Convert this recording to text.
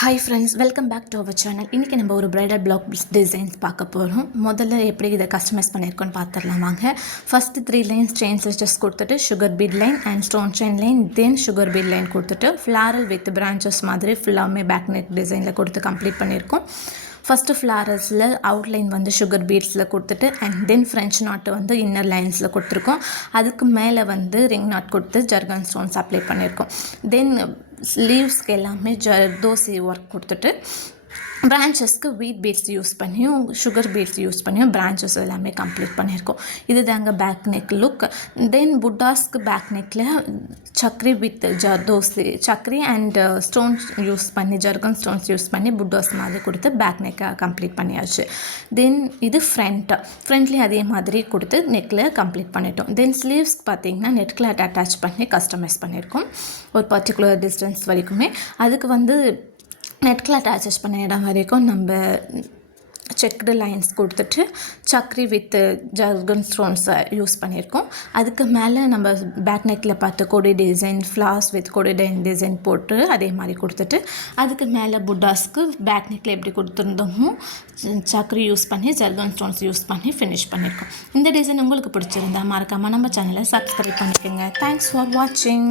Hi friends, welcome back to our channel. இன்றைக்கி நம்ம ஒரு ப்ரைடல் பிளாக் டிசைன்ஸ் பார்க்க போகிறோம். முதல்ல எப்படி இதை கஸ்டமைஸ் பண்ணியிருக்கோன்னு பார்த்துடலாம் வாங்க. ஃபஸ்ட்டு 3 லைன்ஸ் செயின் ஸ்டிச்சஸ் கொடுத்துட்டு sugar beat line and stone chain line, then sugar beat line கொடுத்துட்டு ஃப்ளாரல் வித் பிரான்ச்சஸ் மாதிரி ஃபுல்லாமே பேக் நெக் டிசைனில் கொடுத்து கம்ப்ளீட் பண்ணியிருக்கோம். ஃபஸ்ட்டு ஃப்ளாரஸில் அவுட்லைன் வந்து சுகர் பீட்ஸில் கொடுத்துட்டு அண்ட் தென் ஃப்ரெஞ்ச் நாட்டு வந்து இன்னர் லைன்ஸில் கொடுத்துருக்கோம். அதுக்கு மேலே வந்து ரிங் நாட் கொடுத்து ஜர்கன் ஸ்டோன்ஸ் அப்ளை பண்ணியிருக்கோம். தென் ஸ்லீவ்ஸ்க்கு எல்லாமே தோசி ஒர்க் கொடுத்துட்டு பிரான்ச்சஸ்க்கு வீட் பீட்ஸ் யூஸ் பண்ணியும் சுகர் பீட்ஸ் யூஸ் பண்ணியும் பிரான்ச்சஸ் எல்லாமே கம்ப்ளீட் பண்ணியிருக்கோம். இது தாங்க பேக் நெக் லுக். தென் புட்டாஸ்க்கு பேக் நெக்கில் சக்ரி வித் தோசி சக்ரி அண்ட் ஸ்டோன்ஸ் யூஸ் பண்ணி ஜர்கன் ஸ்டோன்ஸ் யூஸ் பண்ணி புட்டாஸ் மாதிரி கொடுத்து பேக் நெக்கை கம்ப்ளீட் பண்ணியாச்சு. தென் இது ஃப்ரண்ட்லேயும் அதே மாதிரி கொடுத்து நெக்கில் கம்ப்ளீட் பண்ணிட்டோம். தென் ஸ்லீவ்ஸ்க்கு பார்த்தீங்கன்னா நெட்டில் அட்டாச் பண்ணி கஸ்டமைஸ் பண்ணியிருக்கோம் ஒரு பர்டிகுலர் டிஸ்டன்ஸ் வரைக்குமே. அதுக்கு வந்து நெட்டில் அட்டாச்சஸ் பண்ண இடம் வரைக்கும் நம்ம செக்டு லைன்ஸ் கொடுத்துட்டு சக்ரி வித் ஜர்கன் ஸ்டோன்ஸை யூஸ் பண்ணியிருக்கோம். அதுக்கு மேலே நம்ம பேக் நெக்கில் பார்த்து கொடி டிசைன் ஃப்ளார்ஸ் வித் கொடி டிசைன் போட்டு அதே மாதிரி கொடுத்துட்டு அதுக்கு மேலே புட்டாஸ்க்கு பேக் நெக்கில் எப்படி கொடுத்துருந்தோமோ சக்ரி யூஸ் பண்ணி ஜர்கன் ஸ்டோன்ஸ் யூஸ் பண்ணி ஃபினிஷ் பண்ணியிருக்கோம். இந்த டிசைன் உங்களுக்கு பிடிச்சிருந்தா மறக்காமல் நம்ம சேனலை சப்ஸ்கிரைப் பண்ணிக்கோங்க. தேங்க்ஸ் ஃபார் வாட்சிங்.